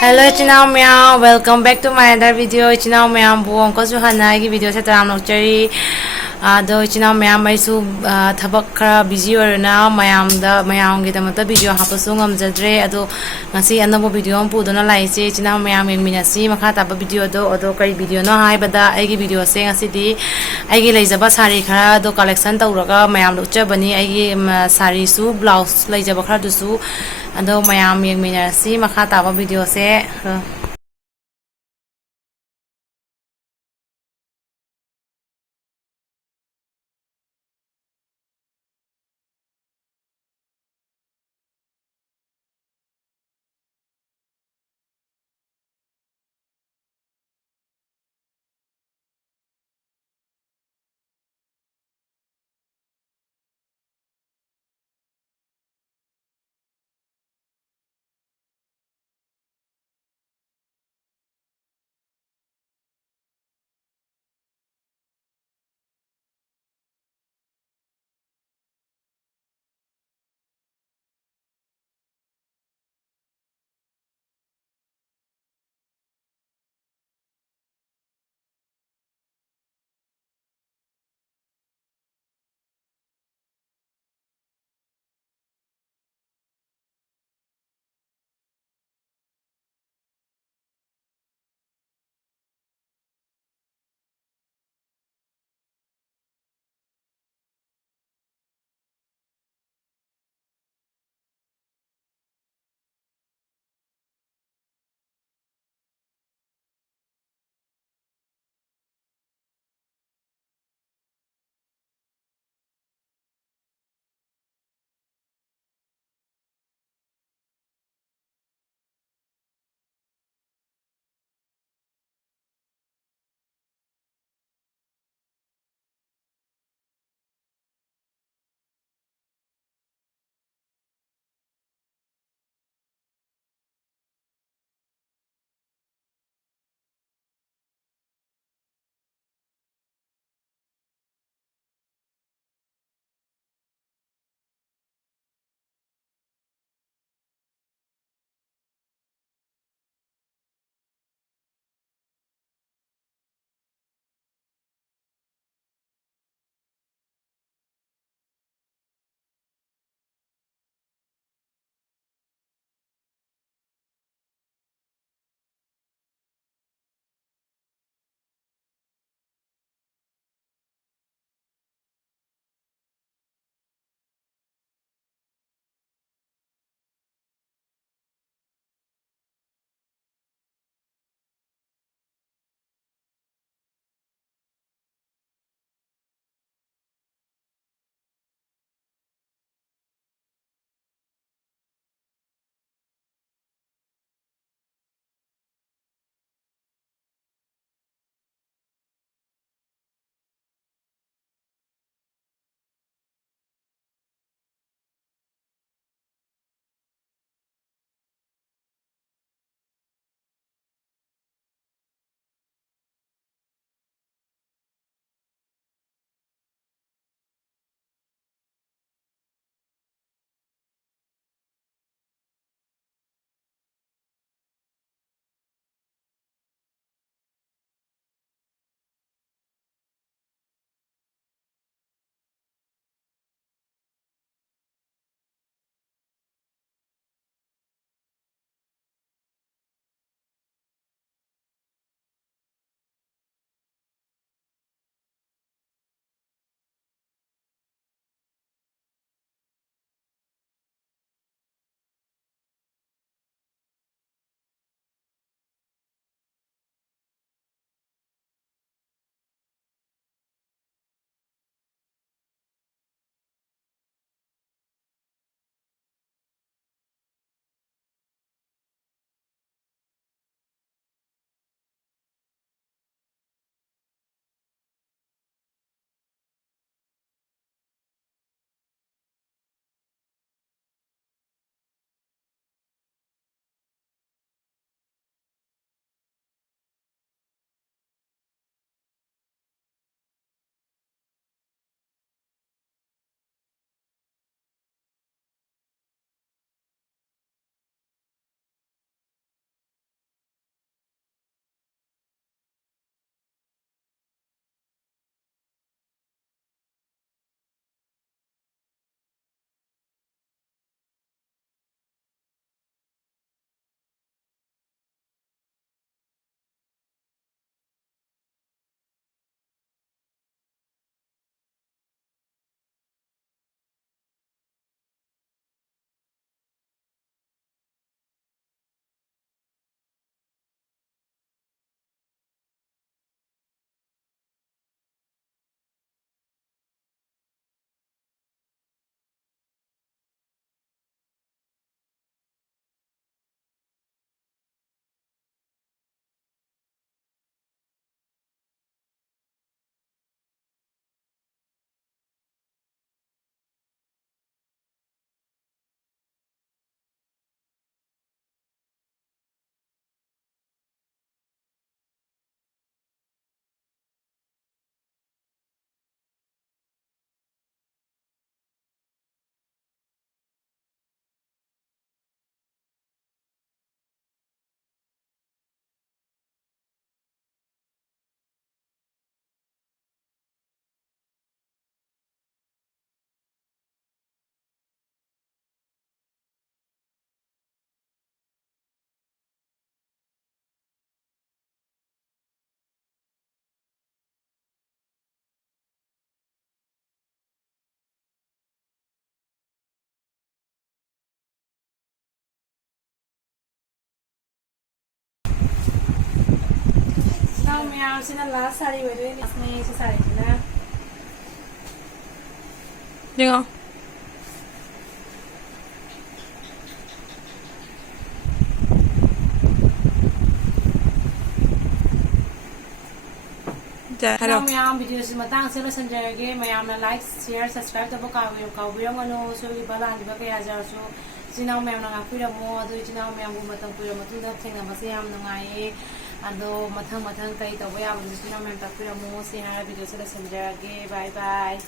Hello Chinao Meow, welcome back to my other video. Chinao Meow buong ko su hana gi video sa taram nokchari. Do Chinao Meow mai su thabak khara busy orna mayam gi tamata video hapasu ngamjadre ado ngasi anabo video am pu dona lai che Chinao Meow mengminasi makha taba video do odo kari video no hai bada ai gi video se ngasi di ai gi leijaba sari khara do collection tawraga mayam lokchabani ai gi sari su blouse leijaba khara du su ado mayam yengminasi makha taba video se Now ma'am, sina last sari wedo ni asme si sari na. Dingo. Now ma'am, video si matang sila sanjayage, ma'am na like, share, subscribe to kawiro ngano so ibala di ba kaya jar so sinaw ma'am na ngapira mo ado sinaw ma'am bu matang pira matunda thengna masayam nangai ado mathang kai tawya bu sinaw ma'am takpira mo si hara video sila sanjayage bye bye